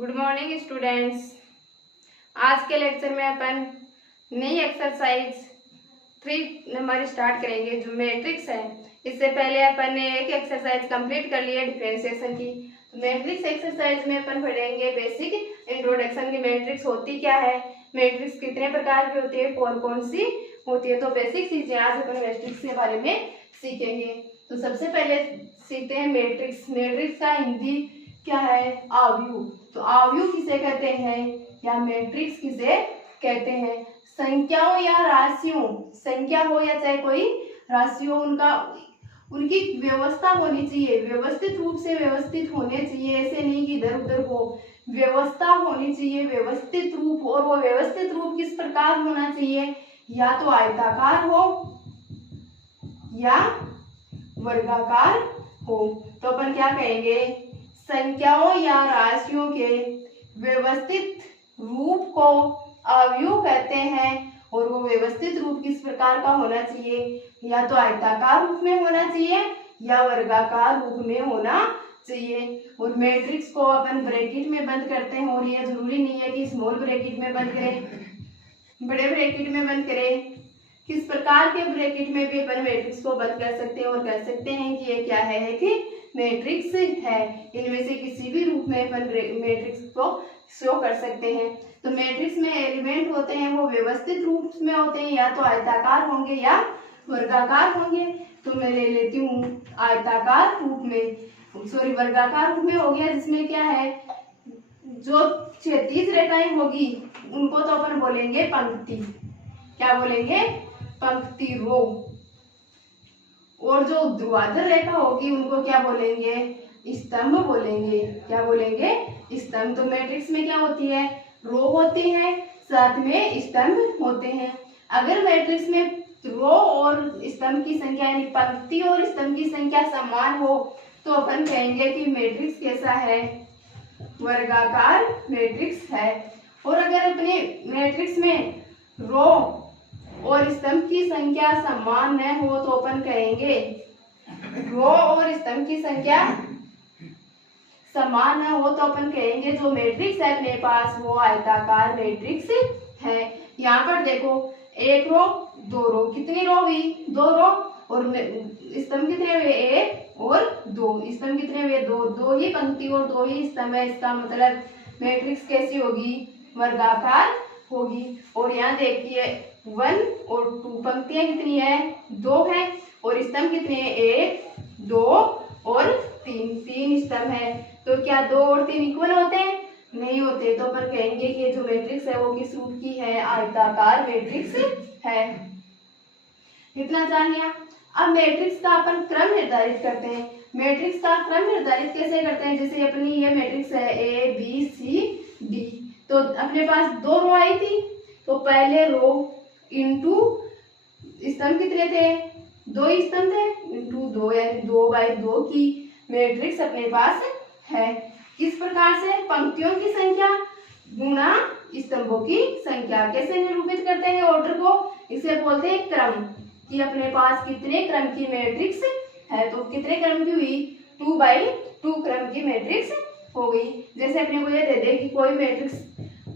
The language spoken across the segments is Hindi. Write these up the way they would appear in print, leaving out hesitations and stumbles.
Good morning students. आज के लेक्चर में अपन नई एक्सरसाइज 3 नंबर स्टार्ट करेंगे जो मैट्रिक्स है। इससे पहले अपन ने एक एक्सरसाइज कंप्लीट कर ली है डिफरेंशिएशन की। मैट्रिक्स एक्सरसाइज में अपन पढ़ेंगे बेसिक इंट्रोडक्शन की मैट्रिक्स होती क्या है, मैट्रिक्स कितने प्रकार की होती है, कौन कौन सी होती है। तो बेसिक चीजें आज अपन मैट्रिक्स के बारे में सीखेंगे। तो सबसे पहले सीखते हैं मैट्रिक्स। मैट्रिक्स का हिंदी क्या है? आव्यूह। तो आव्यूह किसे कहते हैं या मैट्रिक्स किसे कहते हैं? संख्याओं या राशियों, संख्या हो या चाहे कोई राशि हो, उनकी व्यवस्था होनी चाहिए, व्यवस्थित रूप से व्यवस्थित होने चाहिए। ऐसे नहीं कि इधर उधर हो, व्यवस्था होनी चाहिए, व्यवस्थित रूप। और वो व्यवस्थित रूप किस प्रकार होना चाहिए? या तो आयताकार हो या वर्गाकार हो। तो अपन क्या कहेंगे? संख्याओं या राशियों के व्यवस्थित रूप को आव्यूह कहते हैं। और वो व्यवस्थित रूप किस प्रकार का होना चाहिए? या तो आयताकार रूप में होना चाहिए या वर्गाकार रूप में होना चाहिए। और मैट्रिक्स को अपन ब्रैकेट में बंद करते हैं, और ये जरूरी नहीं है कि स्मॉल ब्रैकेट में बंद करें, बड़े ब्रैकेट में बंद करें। किस प्रकार के ब्रैकेट में भी अपन मैट्रिक्स को बंद कर सकते हैं और कह सकते हैं कि ये क्या है कि मैट्रिक्स है। इनमें से किसी भी रूप में अपन मैट्रिक्स को शो कर सकते हैं। तो मैट्रिक्स में एलिमेंट होते हैं वो व्यवस्थित रूप में होते हैं, या तो आयताकार होंगे या वर्गाकार होंगे। तो मैं ले लेती हूँ आयताकार रूप में, सॉरी वर्गाकार रूप में हो गया, जिसमें क्या है, जो क्षैतिज रेखाएं होगी उनको तो अपन बोलेंगे पंक्ति। क्या बोलेंगे? पंक्ति, रो। और जो ऊर्ध्वाधर रेखा होगी उनको क्या बोलेंगे? स्तंभ बोलेंगे। क्या बोलेंगे? स्तंभ। तो मैट्रिक्स में क्या होती है? रो होती है, साथ में स्तंभ होते हैं। अगर मैट्रिक्स में रो और स्तंभ की संख्या यानी पंक्ति और स्तंभ की संख्या समान हो तो अपन कहेंगे कि मैट्रिक्स कैसा है? वर्गाकार मैट्रिक्स है। और अगर अपने मैट्रिक्स में रो और स्तंभ की संख्या समान न हो तो अपन कहेंगे, रो और स्तंभ की संख्या समान न हो तो अपन कहेंगे जो मैट्रिक्स है अपने पास वो आयताकार मैट्रिक्स है। यहाँ पर देखो, एक रो दो रो, कितनी रो हुई? 2 रो। और स्तंभ कितने हुए? 1 और 2। स्तंभ कितने हुए? 2। 2 ही पंक्ति और 2 ही स्तंभ है। इसका मतलब मैट्रिक्स कैसी होगी? वर्गाकार होगी। और यहाँ देखिए 1 और 2, पंक्तियां कितनी है? 2 है। और स्तंभ कितने हैं? 1, 2 और 3। 3 स्तंभ है। तो क्या 2 और 3 इक्वल होते हैं? नहीं होते। तो अपन कहेंगे कि जो मैट्रिक्स है वो किस रूप की है? आयताकार मैट्रिक्स है। इतना जान लिया। अब मैट्रिक्स का अपन क्रम निर्धारित करते हैं। मैट्रिक्स का क्रम निर्धारित कैसे करते हैं? जैसे अपनी ये मैट्रिक्स है A B C D। तो अपने पास 2 रो आई थी, तो पहले रो इंटू स्तंभ कितने थे? 2 स्तंभ थे, इंटू 2 यानी 2/2 की मैट्रिक्स अपने पास है। किस प्रकार से? पंक्तियों की संख्या गुणा स्तंभों की संख्या। कैसे निरूपित करते हैं ऑर्डर को? इसे बोलते हैं क्रम, कि अपने पास कितने क्रम की मैट्रिक्स है। तो कितने क्रम की हुई? 2/2 क्रम की मैट्रिक्स हो गई। जैसे अपने को ये दे दे कि कोई मैट्रिक्स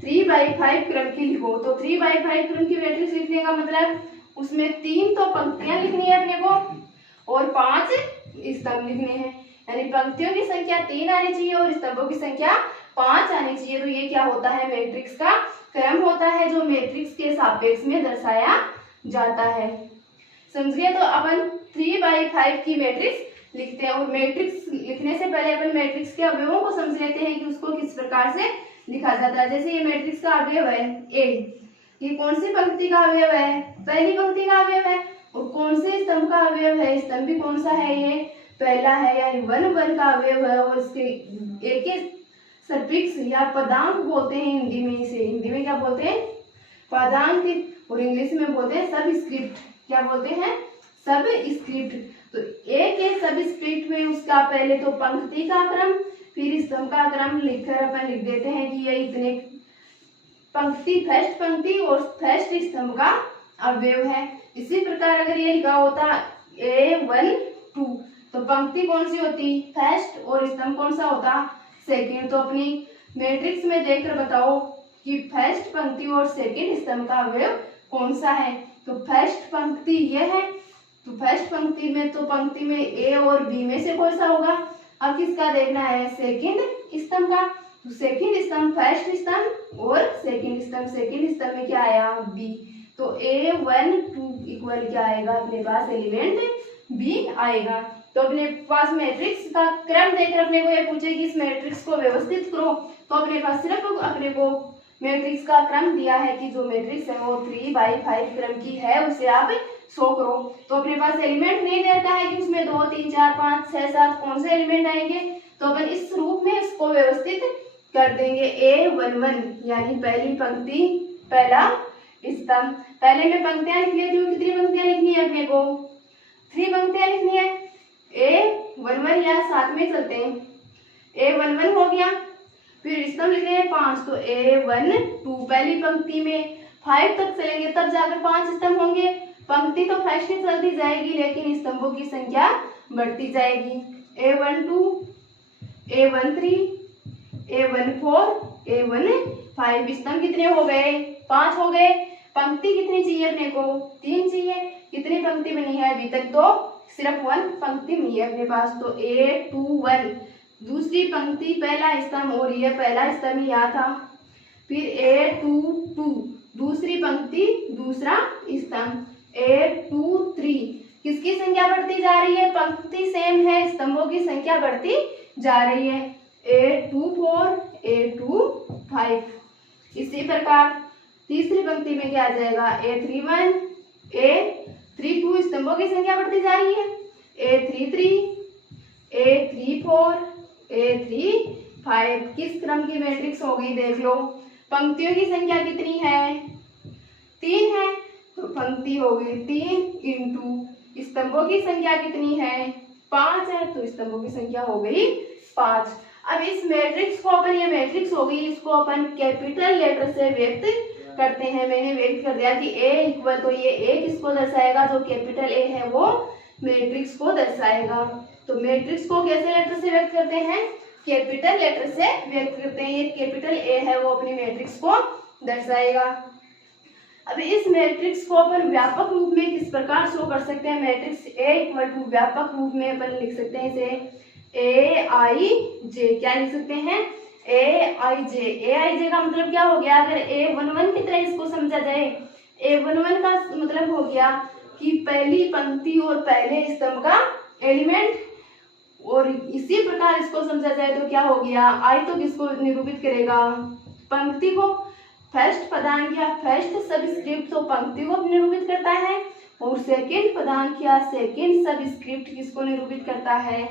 3/5 क्रम की लिखो, तो 3/5 क्रम की मैट्रिक्स लिखने का मतलब उसमें 3 तो पंक्तियां लिखनी है अपने को और 5 स्तंभ लिखने हैं। यानी पंक्तियों की संख्या 3 आनी चाहिए और स्तंभों की संख्या 5 आनी चाहिए। तो ये क्या होता है? मैट्रिक्स का क्रम होता है जो मैट्रिक्स के सापेक्ष में दर्शाया जाता है। समझ गए? तो अपन 3/5 की मैट्रिक्स लिखते हैं। और मैट्रिक्स लिखने से पहले अपन मैट्रिक्स के अवयवों को समझ लेते हैं कि उसको किस प्रकार से लिखा जाता है। जैसे ये मैट्रिक्स का अवयव है A, ये कौन सी पंक्ति का अवयव है? पहली पंक्ति का अवयव है। और कौन से स्तंभ का अवयव है? स्तंभ भी कौन सा है? ये पहला है, यानी 1 का अवयव है। और इसके एक सफिक्स या पदांक बोलते हैं हिंदी में। इसे हिंदी में क्या बोलते हैं? पदांक। और इंग्लिश में बोलते हैं सबस्क्रिप्ट। क्या बोलते हैं? सबस्क्रिप्ट। तो एक सबस्क्रिप्ट में उसका पहले तो पंक्ति का क्रम फिर स्तंभ का क्रम लिखकर अपन लिख देते हैं कि ये इतने पंक्ति, फर्स्ट पंक्ति और फर्स्ट स्तंभ का अवयव है। इसी प्रकार अगर ये लिखा होता A1 2, तो पंक्ति कौन सी होती? फर्स्ट, और स्तंभ कौन सा होता? सेकेंड। तो अपनी मैट्रिक्स में देखकर बताओ कि फर्स्ट पंक्ति और सेकंड स्तंभ का अवयव कौन सा है। तो फर्स्ट पंक्ति ये है, तो फर्स्ट पंक्ति में तो पंक्ति में ए और बी में से कौन सा होगा। अब किसका देखना है, सेकंड स्तंभ का। तो सेकंड स्तंभ, फर्स्ट स्तंभ और सेकंड स्तंभ। सेकंड स्तंभ में क्या आया, बी। तो A1 2 इक्वल क्या आएगा, अपने पास एलिमेंट बी आएगा। तो अपने पास मैट्रिक्स का क्रम देखकर अपने को ये पूछे कि इस मैट्रिक्स को व्यवस्थित करो, तो अपने पास सिर्फ अपने को मैट्रिक्स का क्रम दिया है कि जो मैट्रिक्स है वो 3/5 क्रम की है, उसे आप शो करो। तो अपने पास एलिमेंट नहीं देता है कि उसमें 2 3 4 5 6 7 कौन से एलिमेंट आएंगे, तो अपन इस रूप में इसको व्यवस्थित कर देंगे। A11 यानी पहली पंक्ति पहला स्तंभ। पहले मैं पंक्तियां लिख लेती हूँ, कितनी पंक्तियां लिखनी है अपने को, 3 पंक्तियां लिखनी है। A11 या साथ में चलते हैं, A11 हो गया। फिर स्तंभ लिख रहे हैं 5, तो A12 पहली पंक्ति में 5 तक चलेंगे तब जाकर 5 स्तंभ होंगे। पंक्ति तो फर्स्ट ही चलती जाएगी लेकिन स्तंभों की संख्या बढ़ती जाएगी। A12, A13, A14, A15 स्तंभ कितने हो गए, 5 हो गए। पंक्ति कितनी चाहिए अपने को, 3 चाहिए। कितनी पंक्ति बनी है अभी तक, तो सिर्फ 1 पंक्ति बनी है अपने पास। तो A21 दूसरी पंक्ति पहला स्तंभ और ये पहला स्तंभ यहाँ था। फिर A22 दूसरी पंक्ति दूसरा स्तंभ। A23 किसकी संख्या बढ़ती जा रही है, पंक्ति सेम है, स्तंभों की संख्या बढ़ती जा रही है। A24, A25। इसी प्रकार तीसरी पंक्ति में क्या आ जाएगा, A31, A32 स्तंभों की संख्या बढ़ती जा रही है। A33, A34, A35 किस क्रम की मैट्रिक्स हो गई, देख लो। पंक्तियों की संख्या कितनी है, 3 है, तो पंक्ति हो गई 3 इंटू स्तंभों की संख्या कितनी है, 5 है, तो स्तंभों की संख्या हो गई 5। अब इस मैट्रिक्स को अपन, ये मैट्रिक्स हो गई, इसको अपन कैपिटल लेटर से व्यक्त करते हैं। मैंने व्यक्त कर दिया कि A इक्वल, तो ये A किसको दर्शाएगा, जो कैपिटल A है वो मैट्रिक्स को दर्शाएगा। तो मैट्रिक्स को कैसे लेटर से व्यक्त करते हैं, कैपिटल लेटर से व्यक्त करते हैं। ये कैपिटल A है वो अपनी मैट्रिक्स को दर्शाएगा। अब इस मैट्रिक्स को अपन व्यापक रूप में किस प्रकार शो कर सकते हैं, मैट्रिक्स A इक्वल टू व्यापक रूप में अपन लिख सकते हैं इसे AIJ। क्या लिख सकते हैं, AIJ। AIJ का मतलब क्या हो गया, अगर A11 की तरह इसको समझा जाए, A11 का मतलब हो गया कि पहली पंक्ति और पहले स्तंभ का एलिमेंट, और इसी प्रकार इसको समझा जाए तो क्या हो गया, I तो किसको निरूपित करेगा, पंक्ति को। फर्स्ट पदांक या फर्स्ट सबस्क्रिप्ट तो पंक्ति को निरूपित करता है, और सेकंड पदांक या सेकंड सबस्क्रिप्ट किसको निरूपित करता है,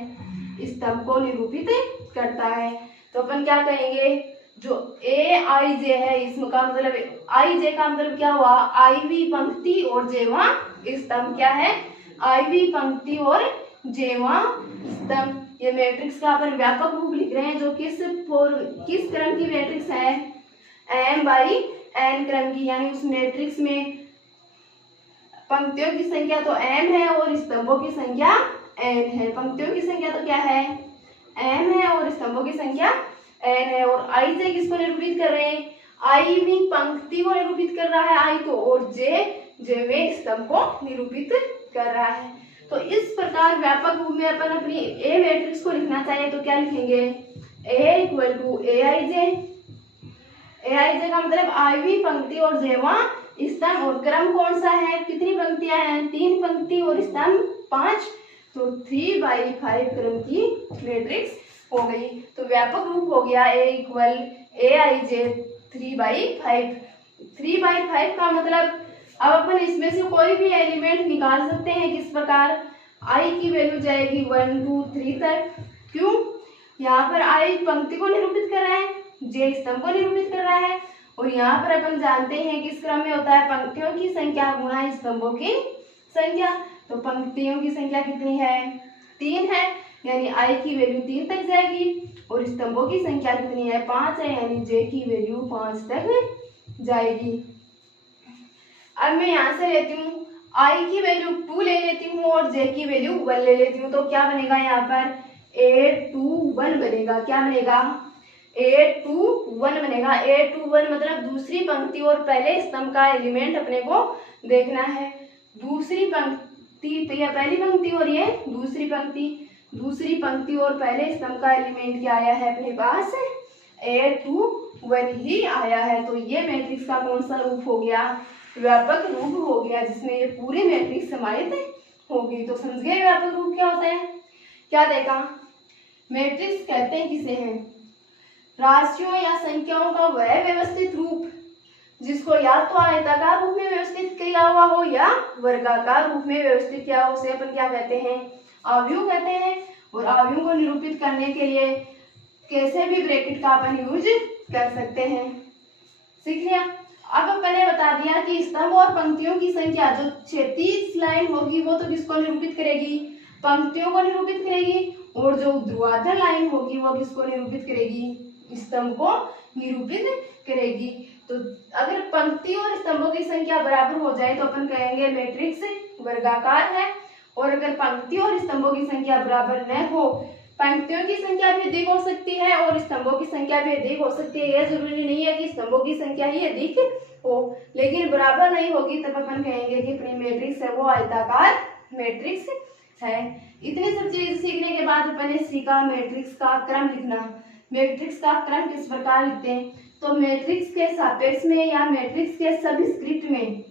स्तंभ को निरूपित करता है। तो अपन क्या कहेंगे, जो AIJ है इसका मतलब, IJ का मतलब क्या हुआ, IV पंक्ति और जेवा स्तंभ। क्या है, IV पंक्ति और जेवा स्तंभ। ये मैट्रिक्स का अपन व्यापक रूप लिख रहे हैं, जो किस क्रम की मैट्रिक्स है, M/N क्रम की। यानी उस मैट्रिक्स में पंक्तियों की संख्या तो M है और स्तंभों की संख्या N है। पंक्तियों की संख्या तो क्या है, M है, और स्तंभों की संख्या N है। और IJ किसको निरूपित कर रहे हैं, IV पंक्ति को निरूपित कर रहा है I तो, और जेवे स्तंभ को निरूपित कर रहा है। तो इस प्रकार व्यापक रूप में अपन अपनी A मैट्रिक्स को लिखना चाहिए तो क्या लिखेंगे, A equal to AIJ। AIJ का मतलब IV पंक्ति और जेवा स्तंभ, और क्रम कौन सा है, कितनी पंक्तियां हैं, 3 पंक्ति और स्तंभ 5, तो 3/5 क्रम की मैट्रिक्स हो गई। तो व्यापक रूप हो गया A इक्वल AIJ 3/5। 3/5 का मतलब अब अपन इसमें से कोई भी एलिमेंट निकाल सकते हैं। किस प्रकार, I की वैल्यू जाएगी 1 2 3 तक। क्यों, यहाँ पर I पंक्ति को निरूपित कर रहा है, J स्तंभ को निरूपित कर रहा है, और यहाँ पर अपन जानते हैं किस क्रम में होता है, पंक्तियों की संख्या गुणा स्तंभों की संख्या। तो पंक्तियों की संख्या कितनी है, 3 है, यानी I की वैल्यू 3 तक जाएगी, और स्तंभों की संख्या कितनी है, 5 है, यानी J की वैल्यू 5 तक जाएगी। अब मैं यहाँ से लेती हूँ I की वैल्यू 2 ले लेती हूँ और J की वैल्यू 1 ले लेती हूँ, तो क्या बनेगा यहाँ पर A21 बनेगा। क्या बनेगा, A21 1 बनेगा। A21 मतलब दूसरी पंक्ति और पहले स्तंभ का एलिमेंट अपने को देखना है। दूसरी पंक्ति तो यह पहली पंक्ति और ये दूसरी पंक्ति और पहले स्तंभ का एलिमेंट क्या आया है अपने पास, A21 ही आया है। तो ये मैट्रिक्स का कौन सा रूप हो गया, व्यापक रूप हो गया, जिसमें ये पूरी मैट्रिक्स समाहित होगी। तो समझ गए व्यापक रूप क्या होता है। क्या देखा, मैट्रिक्स कहते हैं किसे हैं, राशियों या संख्याओं का वह व्यवस्थित रूप जिसको या तो आयताकार रूप में व्यवस्थित किया हुआ हो या वर्गाकार रूप में व्यवस्थित किया हो, उसे अपन क्या कहते हैं, आव्यूह कहते हैं। और आव्यूह को निरूपित करने के लिए कैसे भी ब्रैकेट का अपन यूज कर सकते हैं। सीख लिया। अब अपन ने बता दिया कि स्तंभ और पंक्तियों की संख्या, जो क्षैतिज लाइन होगी वो तो किसको निरूपित करेगी, पंक्तियों को निरूपित करेगी, और जो ध्रुवाधर लाइन होगी वो किसको निरूपित करेगी, स्तंभ को निरूपित करेगी। तो अगर पंक्ति और स्तंभों की संख्या बराबर हो जाए तो अपन कहेंगे मैट्रिक्स वर्गाकार है। और अगर पंक्ति और स्तंभों की संख्या बराबर न हो, पंक्तियों की संख्या भी अधिक हो सकती है और स्तंभों की संख्या भी अधिक हो सकती है, यह जरूरी नहीं है कि स्तंभों की संख्या ही अधिक हो, लेकिन बराबर नहीं होगी तब अपन कहेंगे कि अपनी मैट्रिक्स है वो आयताकार मैट्रिक्स है। इतनी सब चीज सीखने के बाद अपन ने सीखा मैट्रिक्स का क्रम लिखना। मैट्रिक्स का क्रम किस प्रकार लिखते हैं, तो मैट्रिक्स के सापेक्ष में या मैट्रिक्स के सबस्क्रिप्ट में,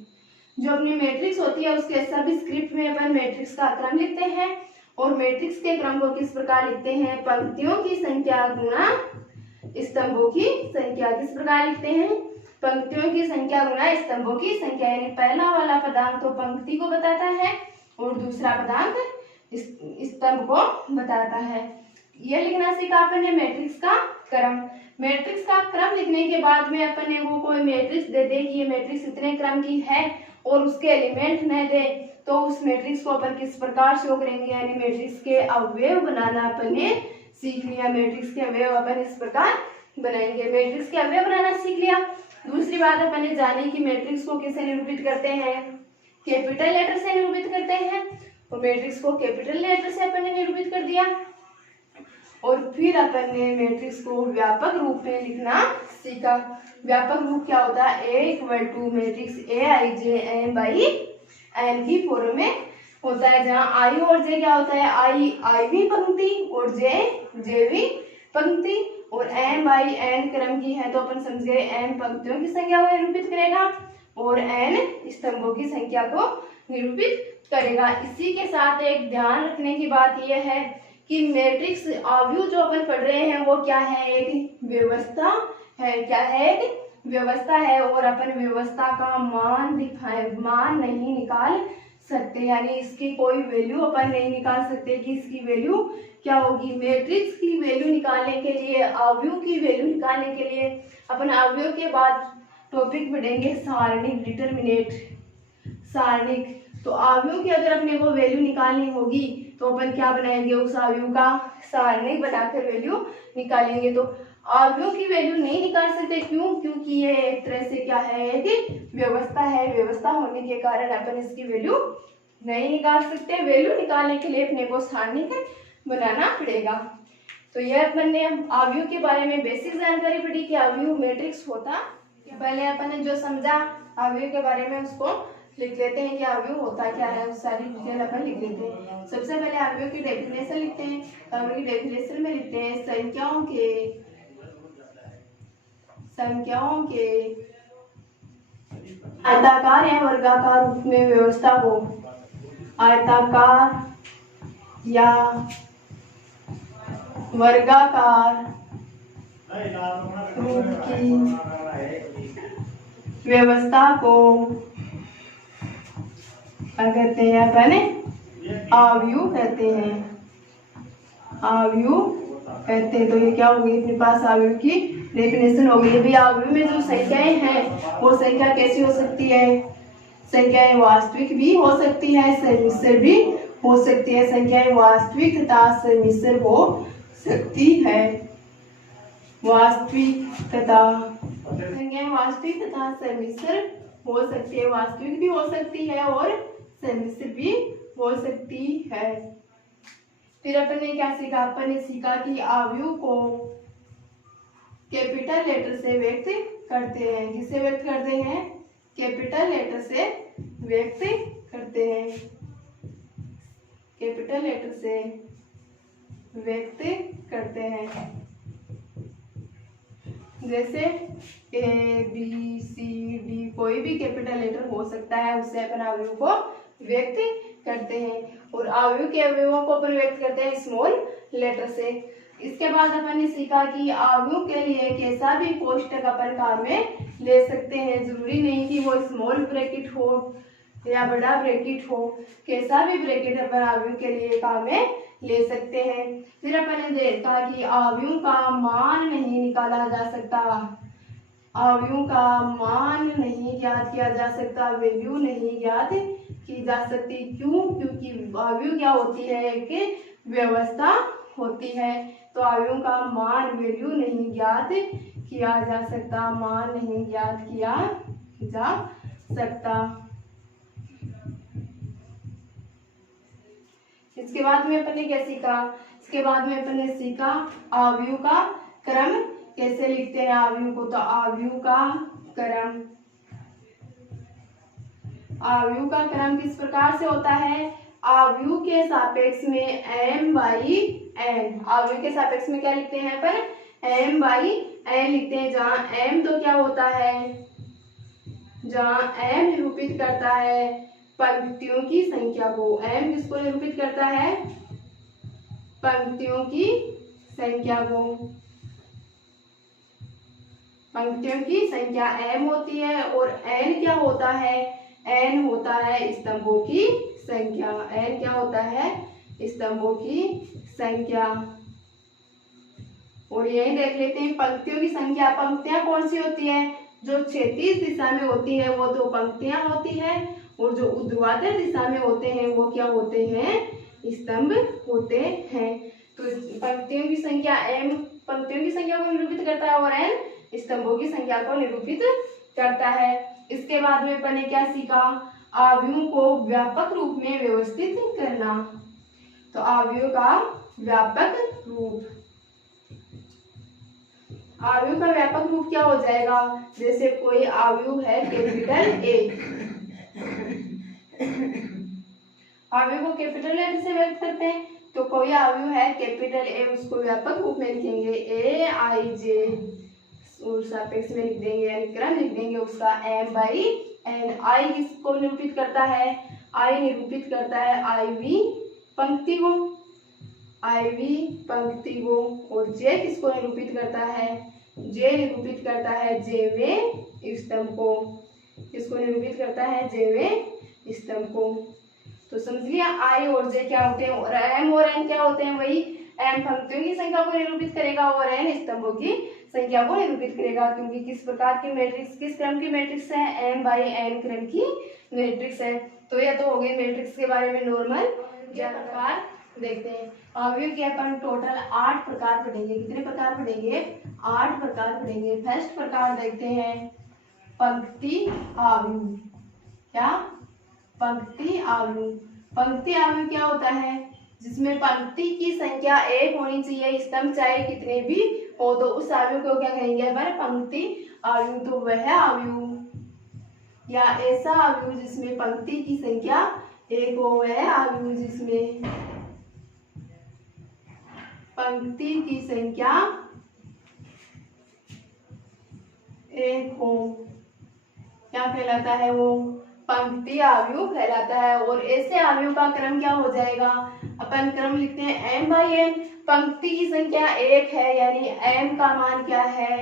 जो अपनी मैट्रिक्स होती है उसके सबस्क्रिप्ट में अपन मैट्रिक्स का क्रम लिखते हैं। और मैट्रिक्स के क्रम को किस प्रकार लिखते हैं, पंक्तियों की संख्या गुणा स्तंभों की संख्या। किस प्रकार लिखते हैं, पंक्तियों की संख्या गुणा स्तंभों की संख्या। यानी पहला वाला पदांक तो पंक्ति को बताता है और दूसरा पदांक स्तंभ को बताता है। यह लिखना सीखा अपन ने मैट्रिक्स का क्रम। मैट्रिक्स का क्रम लिखने के बाद में अपन ने वो कोई मैट्रिक्स दे दे कि ये मैट्रिक्स इतने क्रम की है और उसके एलिमेंट न दे, तो उस मैट्रिक्स को अपन किस प्रकार शो करेंगे, यानी मैट्रिक्स के अवयव बनाना अपन ने सीख लिया। मैट्रिक्स के अवयव अपन इस प्रकार बनाएंगे। मैट्रिक्स के अवयव बनाना सीख लिया। दूसरी बात अपन ने जानी कि मैट्रिक्स को किससे निरूपित करते हैं, कैपिटल लेटर से निरूपित करते हैं। और मैट्रिक्स को कैपिटल लेटर से अपन ने निरूपित कर दिया। और फिर अपन ने मैट्रिक्स को व्यापक रूप में लिखना सीखा। व्यापक रूप क्या होता है, A = मैट्रिक्स AIJM/N की फॉर्म में होता है, जहाँ I और J क्या होता है, I वीं पंक्ति और J वीं पंक्ति और M/N क्रम की है। तो अपन समझ गए M पंक्तियों की संख्या को निरूपित करेगा और N स्तंभों की संख्या को निरूपित करेगा। इसी के साथ एक ध्यान रखने की बात यह है कि मैट्रिक्स आव्यूह जो अपन पढ़ रहे हैं वो क्या है, एक व्यवस्था है। क्या है, एक व्यवस्था है। और अपन व्यवस्था का मान नहीं निकाल सकते, यानी इसकी कोई वैल्यू अपन नहीं निकाल सकते कि इसकी वैल्यू क्या होगी। मैट्रिक्स की वैल्यू निकालने के लिए, आव्यूह की वैल्यू निकालने के लिए अपन आव्यूह के बाद टॉपिक पढ़ेंगे सारणिक, डिटरमिनेट, सारणिक। तो आव्यूह की अगर अपने को वैल्यू निकालनी होगी तो अपन क्या बनाएंगे, उस आव्यूह का सारणिक बनाकर वैल्यू निकालेंगे। तो आव्यूह की वैल्यू नहीं निकाल सकते, क्यों, क्योंकि ये एक तरह से क्या है, एक व्यवस्था है। व्यवस्था होने के कारण अपन इसकी वैल्यू नहीं निकाल सकते। वैल्यू निकालने के लिए अपने को सारणिक बनाना पड़ेगा। तो यह अपन ने आव्यूह के बारे में बेसिक जानकारी पढ़ी कि आव्यूह मैट्रिक्स होता। पहले अपन ने जो समझा आव्यूह के बारे में उसको लिख लेते हैं कि आव्यूह होता क्या है, उस सारी डिटेल अपन लिख लेते हैं। सबसे पहले आव्यूह की डेफिनेशन लिखते हैं। आव्यूह की डेफिनेशन में लिखते हैं संख्याओं के आयताकार या वर्गाकार रूप में व्यवस्था हो। आयताकार या वर्गाकार रूप की व्यवस्था को क्या कहते हैं, अपन आव्यूह कहते हैं। आव्यूह कहते हैं। तो ये क्या होगी, अपने पास आव्यूह की डेफिनेशन हो गई। अभी आव्यूह में जो संख्याएं हैं वो संख्या कैसी हो सकती है, संख्याएं वास्तविक भी हो सकती है, समिश्र भी हो सकती है। संख्याएं वास्तविक तथा समिश्र हो सकती है। वास्तविक तथा संख्याएं वास्तविक तथा समिश्र हो सकती है। वास्तविक भी हो सकती है और समिश्र भी हो सकती है। फिर अपन ने क्या सीखा, अपन ने सीखा कि आव्यूह को कैपिटल लेटर से व्यक्त करते हैं। किससे व्यक्त करते हैं? कैपिटल लेटर से व्यक्त करते हैं। कैपिटल लेटर से व्यक्त करते हैं। जैसे ए बी सी डी, कोई भी कैपिटल लेटर हो सकता है, उससे अपन अवयव को व्यक्त करते हैं। और अवयव के अवयवों को अपन व्यक्त करते हैं स्मॉल लेटर से। इसके बाद अपन ने सीखा कि अवयव के लिए कैसा भी कोष्टक अपन काम में ले सकते हैं। जरूरी नहीं कि वो स्मॉल ब्रैकेट हो या बड़ा ब्रैकेट हो, कैसा भी ब्रैकेट अपन अवयव के लिए काम में ले सकते हैं। फिर अपन ने देखा कि अवयव का मान नहीं निकाला जा सकता, अवयव का मान नहीं ज्ञात किया जा सकता, वैल्यू नहीं ज्ञात की जा सकती। क्यों? क्योंकि अवयव क्या होती है? एक व्यवस्था होती है। तो अवयव का मान वैल्यू नहीं ज्ञात किया जा सकता, मान नहीं ज्ञात किया जा सकता। इसके बाद में अपन ने क्या सीखा? इसके बाद में अपन ने सीखा अवयव का क्रम कैसे लिखते हैं अवयव को। तो अवयव का क्रम, अवयव का क्रम किस प्रकार से होता है? अवयव के सापेक्ष में m बाई n, अवयव के सापेक्ष में क्या लिखते हैं अपन? m बाई n लिखते हैं। जहाँ m तो क्या होता है? जहाँ m निरूपित करता है पंक्तियों की संख्या को। m किसको निरूपित करता है? पंक्तियों की संख्या को। पंक्तियों की संख्या m होती है और n क्या होता है? n होता है स्तंभों की संख्या। n क्या होता है? स्तंभों की संख्या। और यही देख लेते हैं पंक्तियों की संख्या। पंक्तियां कौन सी होती है? जो क्षैतिज दिशा में होती है वो तो पंक्तियां होती है, और जो ऊर्ध्वाधर दिशा में होते हैं वो क्या होते हैं? स्तंभ होते हैं। तो पंक्तियों की संख्या m पंक्तियों की संख्या को निरूपित करता है और n स्तंभों की संख्या को निरूपित करता है। इसके बाद में अपन ने क्या सीखा? अवयवों को व्यापक रूप में व्यवस्थित करना। तो अवयव का व्यापक रूप, अवयव का व्यापक रूप क्या हो जाएगा? जैसे कोई अवयव है कैपिटल ए, अवयव को कैपिटल लेटर से व्यक्त करते हैं। तो कोई अवयव है कैपिटल ए, उसको व्यापक रूप में लिखेंगे ए आई जे, और सापेक्ष में लिख देंगे यानी क्रम लिख देंगे उसका m बाई n। आई किसको निरूपित करता है? आई निरूपित करता है आई वी पंक्ति को, आई वी पंक्ति को। और जे किसको निरूपित करता है? जे निरूपित करता है जेवे स्तंभ को। किसको निरूपित करता है? जेवे स्तंभ को। तो समझ लिया आई और जे क्या होते हैं, और m और n क्या होते हैं? वही m पंक्तियों की संख्या को निरूपित करेगा और n स्तंभों की संख्या को निरूपित करेगा। क्योंकि किस प्रकार की मैट्रिक्स, किस क्रम की मैट्रिक्स है? m बाई n क्रम की मैट्रिक्स है। तो यह तो हो गई मैट्रिक्स के बारे में नॉर्मल प्रकार। देखते हैं अवयव के अपन टोटल 8 प्रकार पढ़ेंगे। कितने प्रकार पढ़ेंगे? 8 प्रकार पढ़ेंगे। फर्स्ट प्रकार देखते हैं पंक्ति अवयव। क्या? पंक्ति अवयव। पंक्ति अवयव क्या होता है? जिसमें पंक्ति की संख्या 1 होनी चाहिए, स्तंभ चाहे कितने भी हो, तो उस अवयव को क्या कहेंगे? पंक्ति अवयव। तो वह अवयव या ऐसा अवयव जिसमें पंक्ति की संख्या 1 हो, वह अवयव जिसमें पंक्ति की संख्या 1 हो, क्या कहलाता है? वो पंक्ति अवयव कहलाता है। और ऐसे अवयव का क्रम क्या हो जाएगा? अपन क्रम लिखते हैं m बाई n। पंक्ति की संख्या 1 है यानी m का मान क्या है?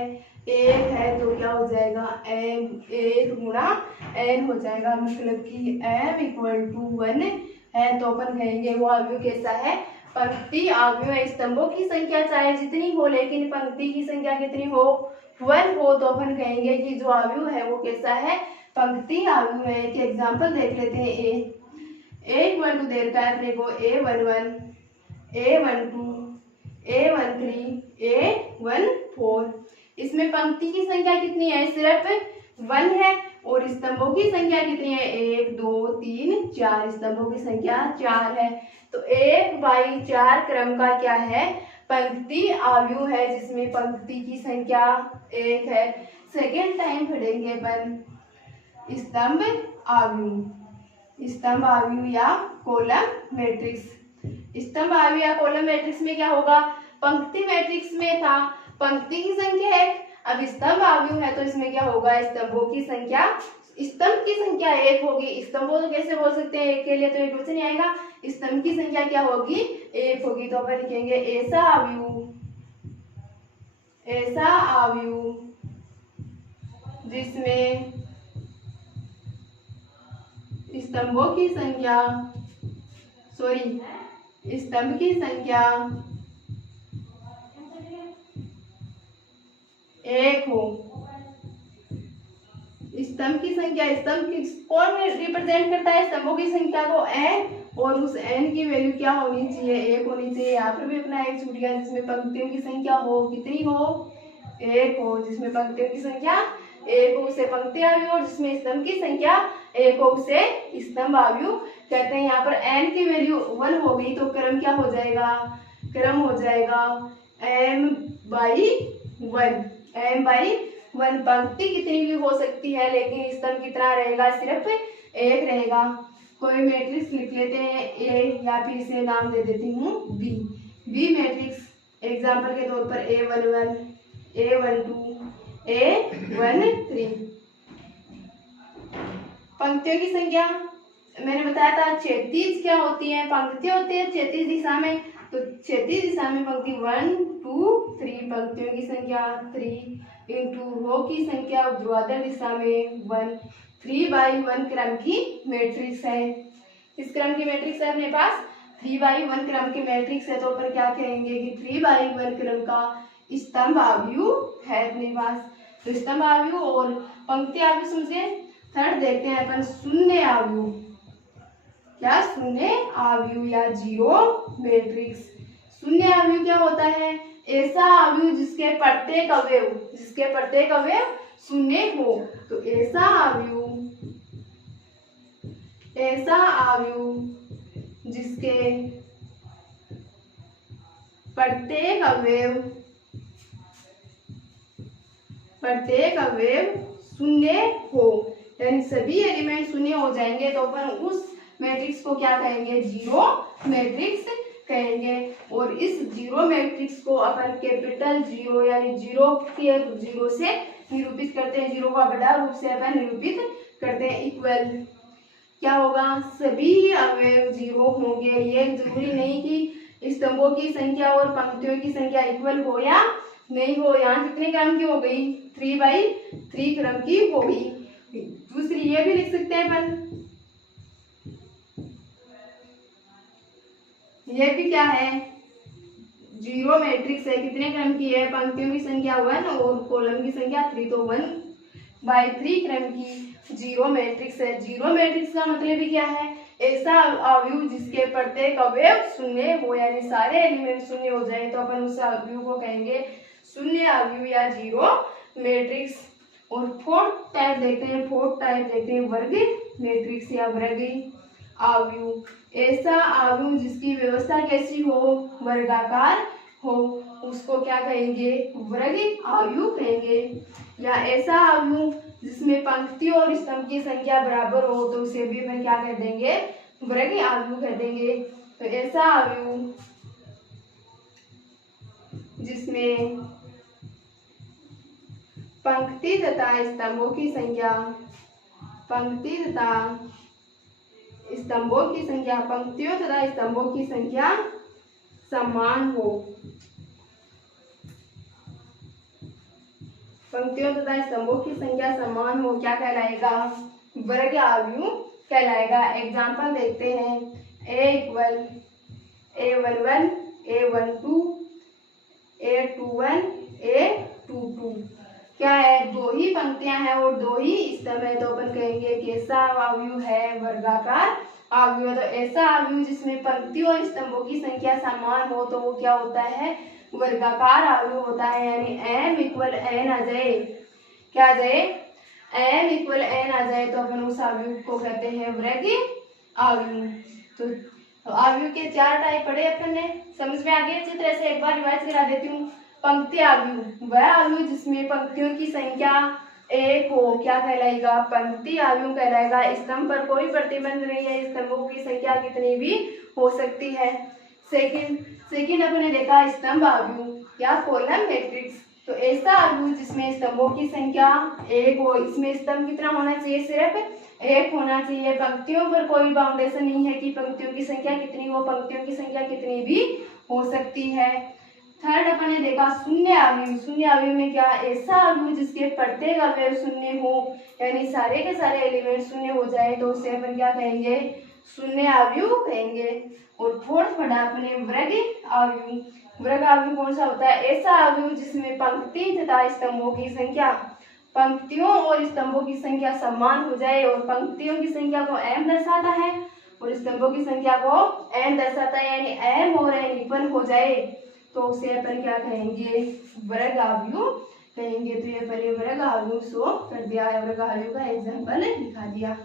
1 है, तो क्या हो जाएगा? m 1 गुणा n हो जाएगा। मतलब कि m इक्वल टू 1 है, तो अपन कहेंगे वो अवयव कैसा है? पंक्ति अवयव। स्तंभों की संख्या चाहे जितनी हो लेकिन पंक्ति की संख्या कितनी हो? 1 हो, तो अपन कहेंगे कि जो अवयव है वो कैसा है? पंक्ति अवयव है। एक एग्जांपल देख लेते हैं। A1 दे रखा है अपने को A11, A12, A13, A14। इसमें पंक्ति की संख्या कितनी है? सिर्फ 1 है। और स्तंभों की संख्या कितनी है? 1 2 3 4, स्तंभों की संख्या 4 है। तो 1 बाई 4 क्रम का क्या है? पंक्ति आव्यूह है जिसमें पंक्ति की संख्या 1 है। सेकेंड टाइम पढ़ेंगे अपन स्तंभ आव्यूह। स्तंभ आव्यूह या कॉलम मैट्रिक्स। स्तंभ आव्यूह या कॉलम मैट्रिक्स में क्या होगा, पंक्ति मैट्रिक्स में था पंक्ति की संख्या 1, अब स्तंभ आव्यूह है तो इसमें क्या होगा, स्तंभों की संख्या, स्तंभ की संख्या 1 होगी। स्तंभों तो कैसे बोल सकते हैं, एक के लिए तो एक वचन नहीं आएगा, स्तंभ की संख्या क्या होगी, 1 होगी। तो अपन लिखेंगे ऐसा आव्यूह जिसमें स्तंभ की संख्या 1 हो। स्तंभ की संख्या, स्तंभ की कौन रिप्रेजेंट करता है स्तंभों की संख्या को, n, और उस n की वैल्यू क्या होनी चाहिए, 1 होनी चाहिए। यहाँ पर भी अपना एक छूट गया, जिसमें पंक्तियों की संख्या हो, कितनी हो, 1 हो। जिसमें पंक्तियों की संख्या 1 हो उसे पंक्ति आव्यूह, और जिसमें स्तंभ की संख्या 1 हो उसे स्तंभ आव्यूह कहते हैं। यहाँ पर n की वैल्यू 1 हो गई तो क्रम क्या हो जाएगा, क्रम हो जाएगा m/1। m/1 पंक्ति कितनी भी हो सकती है लेकिन स्तंभ कितना रहेगा, सिर्फ 1 रहेगा। कोई मैट्रिक्स लिख लेते हैं A, या फिर इसे नाम दे देती हूँ B मैट्रिक्स। एग्जाम्पल के तौर पर A11, A12, A13। पंक्तियों की संख्या मैंने बताया था क्षैतिज क्या होती है, पंक्ति होती है क्षैतिज दिशा में, तो क्षैतिज दिशा में पंक्ति 1 2 3, पंक्तियों की संख्या 3 इंटू रो की संख्या ऊर्ध्वाधर दिशा में 1, 3/1 क्रम की मैट्रिक्स है। इस क्रम की मैट्रिक्स है अपने पास 3/1 क्रम की मैट्रिक्स है, तो अपन क्या कहेंगे कि 3/1 क्रम का स्तंभ आव्यूह है अपने पास। तो स्तंभ आव्यूह और पंक्ति आव्यूह समझे। थर्ड देखते हैं अपन शून्य आव्यूह। क्या शून्य आव्यूह या जीरो मैट्रिक्स। शून्य आव्यूह क्या होता है, ऐसा आव्यूह जिसके प्रत्येक अवयव शून्य हो। तो ऐसा आव्यूह जिसके प्रत्येक अवयव शून्य हो, यानी सभी एलिमेंट शून्य हो जाएंगे तो अपन उस मैट्रिक्स को क्या कहेंगे, जीरो मैट्रिक्स कहेंगे। और इस जीरो मैट्रिक्स को अपन कैपिटल जीरो यानी जीरो से निरूपित करते हैं, जीरो का बड़ा रूप से अपन निरूपित करते हैं। इक्वल क्या होगा, सभी अवयव जीरो होंगे। ये जरूरी नहीं कि स्तंभों की संख्या और पंक्तियों की संख्या इक्वल हो या नहीं हो। यहाँ कितने क्रम की हो गई, 3/3 क्रम की हो गई। दूसरी ये भी लिख सकते हैं अपन, ये भी क्या है, जीरो मैट्रिक्स है। कितने क्रम की है, पंक्तियों की संख्या 1 और कॉलम की संख्या 3, तो 1/3 क्रम की जीरो मैट्रिक्स है। जीरो मैट्रिक्स का मतलब भी क्या है, ऐसा आव्यूह जिसके प्रत्येक अवयव शून्य हो, यानी सारे एलिमेंट शून्य हो जाए तो अपन उस आव्यूह को कहेंगे शून्य आव्यूह या जीरो मैट्रिक्स। और फोर्थ टाइप देखते हैं वर्ग मैट्रिक्स या वर्ग आव्यूह। ऐसा आव्यूह जिसकी व्यवस्था कैसी हो, वर्गाकार हो, उसको क्या कहेंगे, वर्ग आव्यूह कहेंगे। या ऐसा आव्यूह जिसमें पंक्ति और स्तंभ की संख्या बराबर हो तो उसे भी अपन क्या कह देंगे, वर्ग आव्यूह कह देंगे। तो ऐसा आव्यूह जिसमें पंक्ति तथा स्तंभों की संख्या पंक्तियों तथा स्तंभों की संख्या समान हो, पंक्तियों तथा स्तंभों की संख्या समान हो, क्या कहलाएगा, वर्ग आव्यूह कहलाएगा। एग्जाम्पल देखते हैं, A=, A11, A12, A21, A22। क्या है, दो ही पंक्तियां हैं और दो ही स्तंभ है, तो अपन कहेंगे कि ऐसा आव्यूह है वर्गाकार आव्यूह। तो ऐसा आव्यूह जिसमें पंक्ति और स्तंभों की संख्या समान हो तो वो क्या होता है, वर्गाकार आव्यूह होता है। यानी m=n आ जाए, क्या आ जाए, m=n आ जाए तो अपन उस आव्यूह को कहते हैं वर्ग आव्यूह। तो तो अवयव के 4 टाइप पढ़े अपन ने, समझ में आ गए। अच्छी तरह से एक बार रिवाइज करा देती हूँ। पंक्ति अवयव, वह अवयव जिसमें पंक्तियों की संख्या एक हो क्या कहलाएगा, पंक्ति अवयव कहलाएगा। स्तंभ पर कोई प्रतिबंध नहीं है, स्तंभों की संख्या कितनी भी हो सकती है। सेकंड अपन ने देखा स्तंभ अवयव या कॉलम मैट्रिक्स। तो ऐसा अवयव जिसमें स्तंभों की संख्या एक हो, इसमें स्तंभ कितना होना चाहिए, सिर्फ एक होना चाहिए। पंक्तियों पर कोई बाउंडेशन नहीं है कि पंक्तियों की संख्या कितनी हो, पंक्तियों की संख्या कितनी भी हो सकती है। थर्ड अपन ने देखा शून्य अवयव। शून्य अवयव में क्या, ऐसा अवयव जिसके प्रत्येक अवयव शून्य हो, यानी सारे के सारे एलिमेंट शून्य हो जाए तो उसे अपन क्या कहेंगे, शून्य अवयव कहेंगे। और फोर्थ पढ़ा अपने वर्ग अवयव। वर्ग अवयव कौन सा होता है, ऐसा अवयव जिसमें पंक्ति तथा स्तंभों की संख्या, पंक्तियों और स्तंभों की संख्या समान हो जाए और पंक्तियों की संख्या को m दर्शाता है और स्तंभों की संख्या को n दर्शाता है, यानी m और n इक्वल हो जाए तो उसे अपन क्या कहेंगे, वर्ग अवयव कहेंगे। तो ये अपन वर्ग अवयव शो कर दिया है, वर्ग अवयव का एग्जांपल दिखा दिया।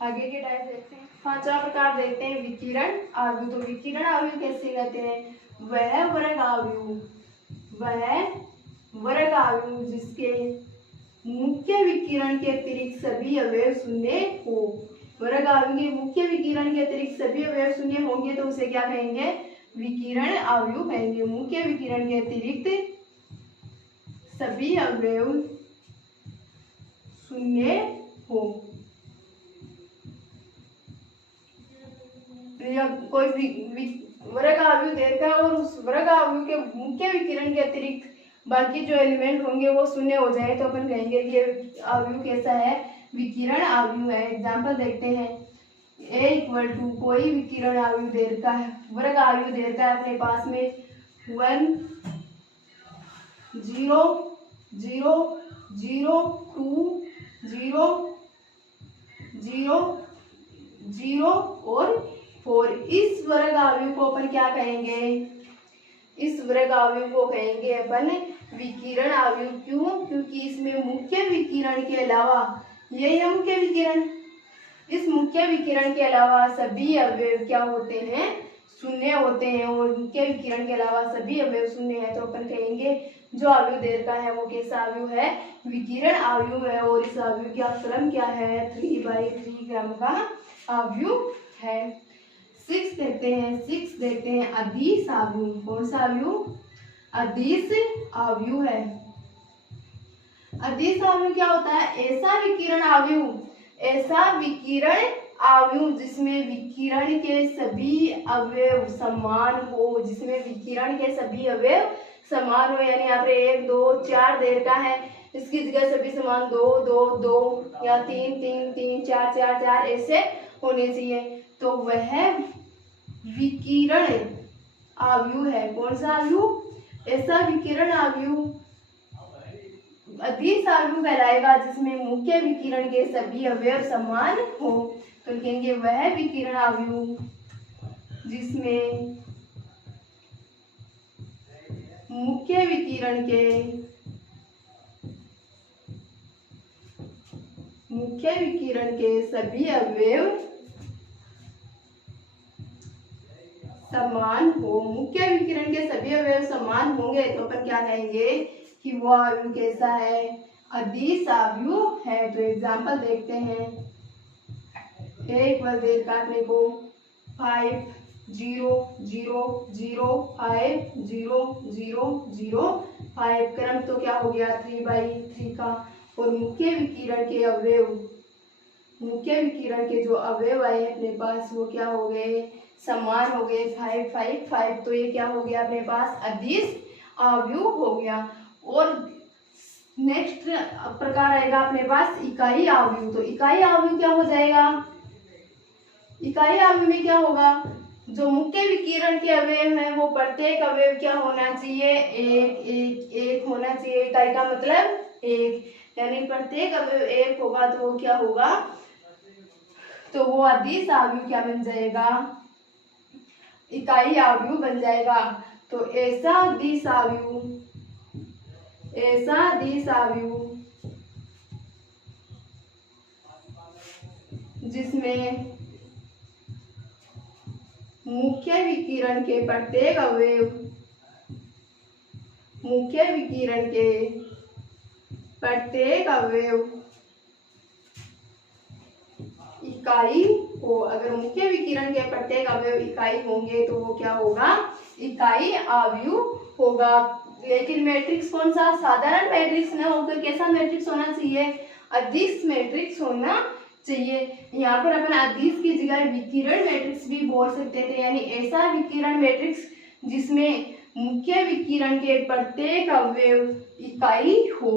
आगे के टाइप देखते हैं। पांचवा प्रकार देखते हैं विकिरण अवयव। तो विकिरण अवयव कैसे कहते हैं, वह वर्ग अवयव, वह वर्ग अवयव जिसके मुख्य विकिरण के अतिरिक्त सभी अवयव शून्य हो। वर्ग अवयव के मुख्य विकिरण के अतिरिक्त सभी अवयव शून्य होंगे तो उसे क्या कहेंगे, विकिरण अवयव कहेंगे। मुख्य विकिरण के अतिरिक्त सभी अवयव शून्य हो, या कोई वर्ग अवयव देता है और उस वर्ग अवयव के मुख्य विकिरण के अतिरिक्त बाकी जो एलिमेंट होंगे वो शून्य हो जाए तो अपन कहेंगे ये अवयव कैसा है, विकिरण अवयव है। एग्जाम्पल देखते हैं। A इक्वल टू कोई विकिरण अवयव दे रखा है, वर्ग अवयव दे रखा है अपने पास में 1 0 0 0 2 0 0 0 और 4। इस वर्ग अवयव को अपन क्या कहेंगे, इस वर्ग अवयव को कहेंगे अपन विकिरण अवयव। क्यों, क्योंकि इसमें मुख्य विकिरण के अलावा, यही है मुख्य विकिरण, इस मुख्य विकिरण के अलावा सभी अवयव क्या होते हैं, शून्य होते हैं। और मुख्य विकिरण के अलावा सभी अवयव शून्य है तो अपन कहेंगे जो अवयव दे रखा है वो कैसा अवयव है, विकिरण अवयव है। और इस अवयव का क्रम क्या है, 3/3 क्रम का अवयव है। 6 देखते हैं अदिश अवयव। कौन सा अवयव, अदिश अवयव है। अदिश अवयव क्या होता है, ऐसा विकिरण अवयव, ऐसा विकिरण अवयव जिसमें विकिरण के सभी अवयव समान हो, जिसमें विकिरण के सभी अवयव समान हो। यानी यहाँ पे 1 2 4 दे रखा है, इसकी जगह सभी समान 2 2 2 या 3 3 3 4 4 4 ऐसे होने चाहिए तो वह विकिरण अवयव है। कौन सा अवयव, ऐसा विकिरण अवयव अदिश अवयव कहलाएगा जिसमें मुख्य विकिरण के सभी अवयव समान हो। तो कहेंगे वह विकिरण अवयव जिसमें मुख्य विकिरण के सभी अवयव समान हो। मुख्य विकिरण के सभी अवयव समान होंगे तो अपन क्या कहेंगे कि वो अवयव कैसा है, अदिश अवयव है। तो एग्जांपल देखते हैं। एक बार देर काटने को 5 0 0 0 5 0 0 0 5 क्रम तो क्या हो गया 3/3 का। और मुख्य विकिरण के अवयव, मुख्य विकिरण के जो अवयव आए अपने पास वो क्या हो गए, समान हो गए 5 5 5। तो ये क्या हो गया अपने पास, अदिश अवयव हो गया। और नेक्स्ट प्रकार आएगा अपने पास इकाई अवयव। तो इकाई अवयव क्या हो जाएगा, इकाई अवयव में क्या होगा, जो मुख्य विकिरण के अवयव हैं वो प्रत्येक अवयव क्या होना चाहिए, एक एक एक होना चाहिए। इकाई का मतलब एक, यानी प्रत्येक अवयव एक होगा तो वो क्या होगा, तो वो अदिश अवयव क्या बन जाएगा, इकाई अवयव बन जाएगा। तो ऐसा अदिश अवयव, ऐसा अदिश अवयव जिसमें मुख्य विकिरण के प्रत्येक अवयव, मुख्य विकिरण के प्रत्येक अवयव इकाई हो। अगर मुख्य विकिरण के प्रत्येक अवयव इकाई होंगे तो वो क्या होगा, इकाई आव्यूह होगा। लेकिन मैट्रिक्स कौन सा, साधारण मैट्रिक्स न होकर कैसा मैट्रिक्स होना चाहिए, अदिश मैट्रिक्स होना चाहिए। यहाँ पर अपन अदिश की जगह विकिरण मैट्रिक्स भी बोल सकते थे, यानी ऐसा विकिरण मैट्रिक्स जिसमें मुख्य विकिरण के प्रत्येक अवयव इकाई हो।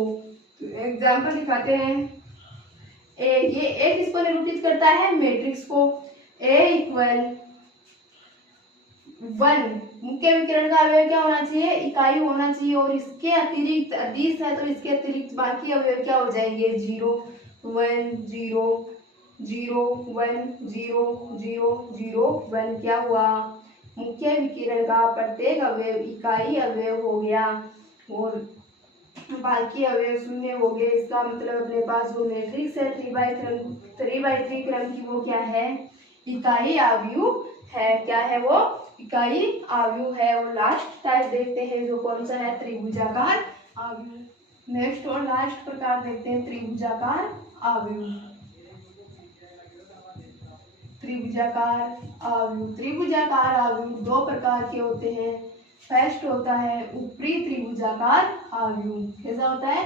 तो एग्जाम्पल दिखाते हैं। ये ए किसको निरूपित करता है, मैट्रिक्स को। A इक्वल 1, मुख्य विकिरण का अवयव क्या होना चाहिए, इकाई होना चाहिए। और इसके अतिरिक्त अदिश है तो इसके अतिरिक्त बाकी अवयव क्या हो जाएंगे, 0 1 0 0 1 0 0 0 1। क्या हुआ, मुख्य विकिरण का प्रत्येक अवयव इकाई अवयव हो गया और बाकी अवयव शून्य हो गए। इसका मतलब अपने पास जो मैट्रिक्स है 3/3 क्रम की, वो क्या है, इकाई आव्यूह है। क्या है वो, इकाई आव्यूह है। और लास्ट टाइप देखते हैं जो कौन सा है, त्रिभुजाकार आव्यूह। नेक्स्ट और लास्ट प्रकार देखते हैं त्रिभुजाकार आव्यूह। त्रिभुजाकार आव्यूह, त्रिभुजाकार आव्यूह दो प्रकार के होते हैं। फर्स्ट होता है ऊपरी त्रिभुजाकार आव्यूह। कैसा होता है,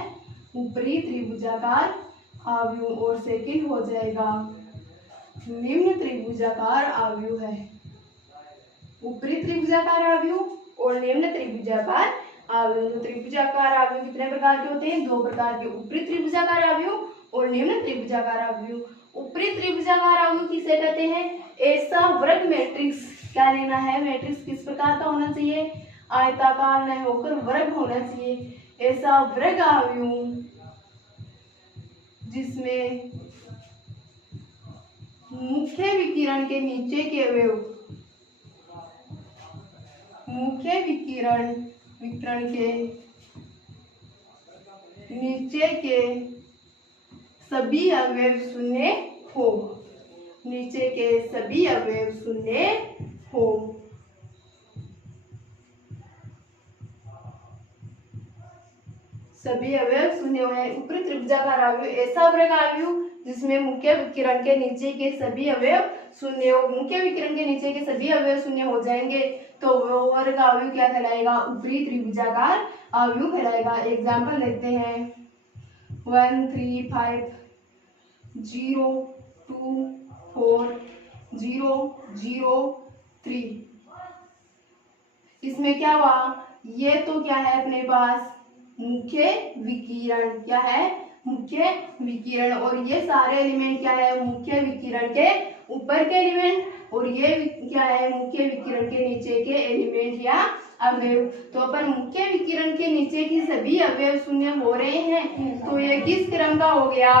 ऊपरी त्रिभुजाकार आव्यूह। और सेकंड हो जाएगा निम्न त्रिभुजाकार आव्यूह है। ऊपरी त्रिभुजाकार आव्यूह और निम्न त्रिभुजाकार आव्यूह। तो त्रिभुजाकार आव्यूह कितने प्रकार के होते हैं, दो प्रकार के, ऊपरी त्रिभुजाकार आव्यूह और निम्न त्रिभुजाकार आव्यूह। ऊपरी त्रिभुजाकार आव्यूह किसे कहते हैं, ऐसा वर्ग मैट्रिक्स, क्या लेना है, मैट्रिक्स किस प्रकार का होना चाहिए, आयताकार न होकर वर्ग होना चाहिए। ऐसा वर्ग आव्यूह जिसमें मुख्य विकिरण के नीचे के अवयव, मुख्य विकिरण के नीचे के सभी अवयव शून्य हो, नीचे के सभी अवयव शून्य हो। सभी अवयव शून्य हो। ऊपरी त्रिभुजाकार आव्यूह ऐसा वर्ग आव्यूह जिसमें मुख्य विकिरण के नीचे के सभी अवयव शून्य हो। मुख्य विकिरण के नीचे के सभी अवयव शून्य हो जाएंगे तो वो वर्ग आव्यूह क्या कहलाएगा, ऊपरी त्रिभुजाकार आव्यूह कहलाएगा। एग्जाम्पल देखते हैं 1 3 5 0 2 4 0 0 3। इसमें क्या हुआ, ये तो क्या है अपने पास मुख्य विकिरण, क्या है, मुख्य विकिरण। और ये सारे एलिमेंट क्या है, मुख्य विकिरण के ऊपर के एलिमेंट, और ये क्या है, मुख्य विकिरण के नीचे के एलिमेंट या अवयव। तो अपन मुख्य विकिरण के नीचे की सभी अवयव शून्य हो रहे हैं, तो ये किस क्रम का हो गया,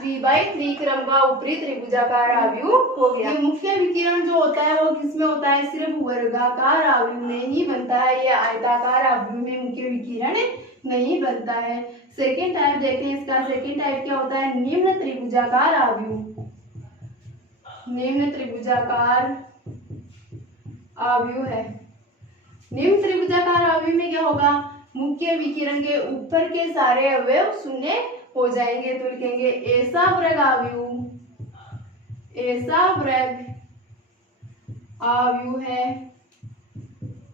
3/3 क्रम का ऊपरी त्रिभुजाकार आव्यूह हो गया। ये मुख्य विकिरण जो होता है वो किसमें होता है, सिर्फ वर्गाकार आव्यूह में ही बनता है। ये आयताकार आव्यूह में मुख्य विकिरण नहीं बनता है। सेकेंड टाइप देखते हैं इसका। सेकेंड टाइप क्या होता है, निम्न त्रिभुजाकार आव्यूह। निम्न त्रिभुजाकार आव्यूह है। निम्न त्रिभुजाकार आव्यूह में क्या होगा, मुख्य विकिरण के ऊपर के सारे अवयव शून्य हो जाएंगे। तो लिखेंगे ऐसा वर्ग आव्यूह, ऐसा वर्ग आव्यूह है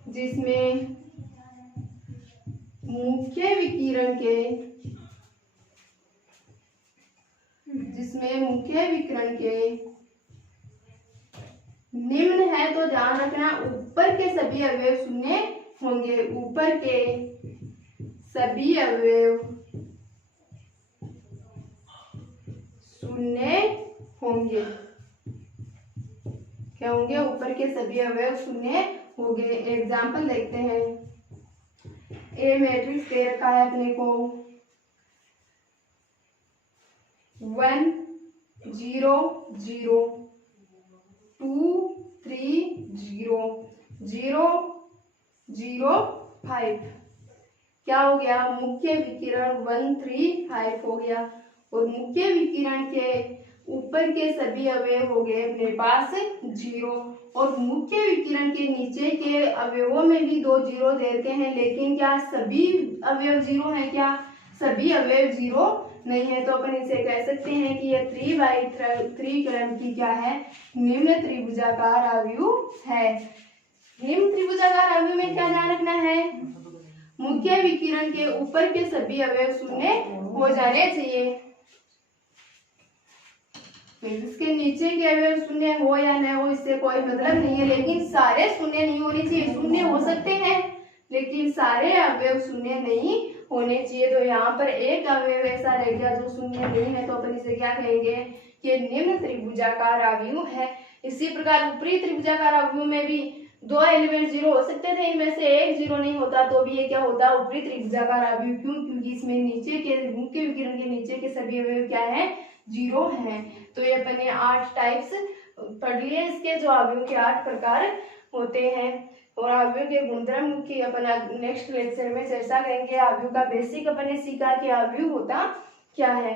जिसमें मुख्य विकिरण के निम्न है, तो ध्यान रखना ऊपर के सभी अवयव शून्य होंगे। ऊपर के सभी अवयव शून्य होंगे। क्या होंगे, ऊपर के सभी अवयव शून्य होंगे। एग्जाम्पल देखते हैं। ए मैट्रिक्स दे रखा है अपने को 1 0 0 2 3 0 0 0 5। क्या हो गया, मुख्य विकिरण 1 3 5 हो गया। और मुख्य विकिरण के ऊपर के सभी अवयव हो गए अपने पास जीरो, और मुख्य विकिरण के नीचे के अवयवों में भी 2 जीरो दे रखे हैं, लेकिन क्या सभी अवयव जीरो हैं? क्या सभी अवयव जीरो नहीं है। तो अपन इसे कह सकते हैं कि यह 3/3 क्रम की क्या है? निम्न त्रिभुजाकार आव्यूह है। निम्न त्रिभुजाकार आव्यूह में क्या ध्यान रखना है? मुख्य विकिरण के ऊपर के सभी अवयव शून्य हो जाने चाहिए। इसके नीचे के अवयव शून्य हो या न हो इससे कोई मतलब नहीं है, लेकिन सारे शून्य नहीं होने चाहिए। शून्य हो सकते हैं लेकिन सारे अवयव शून्य नहीं होने चाहिए। तो यहाँ पर एक अवयव ऐसा रह गया जो शून्य नहीं है, तो अपन इसे क्या कहेंगे कि निम्न त्रिभुजाकार आव्यूह है। इसी प्रकार ऊपरी त्रिभुजाकार आव्यूह में भी 2 एलिमेंट जीरो हो सकते थे, इनमें से एक जीरो नहीं होता तो भी ये क्या होता? ऊपरी त्रिभुजाकार आव्यूह। क्यों? क्योंकि इसमें नीचे के मुख्य विकिरण के नीचे के सभी अवयव क्या है? जीरो हैं। तो ये अपने 8 टाइप्स पढ़ लिए इसके, जो आव्यूह के 8 प्रकार होते हैं। और आव्यूह के गुणधर्म की अपन नेक्स्ट लेक्चर में चर्चा करेंगे। आव्यूह का बेसिक अपने सीखा कि आव्यूह होता क्या है।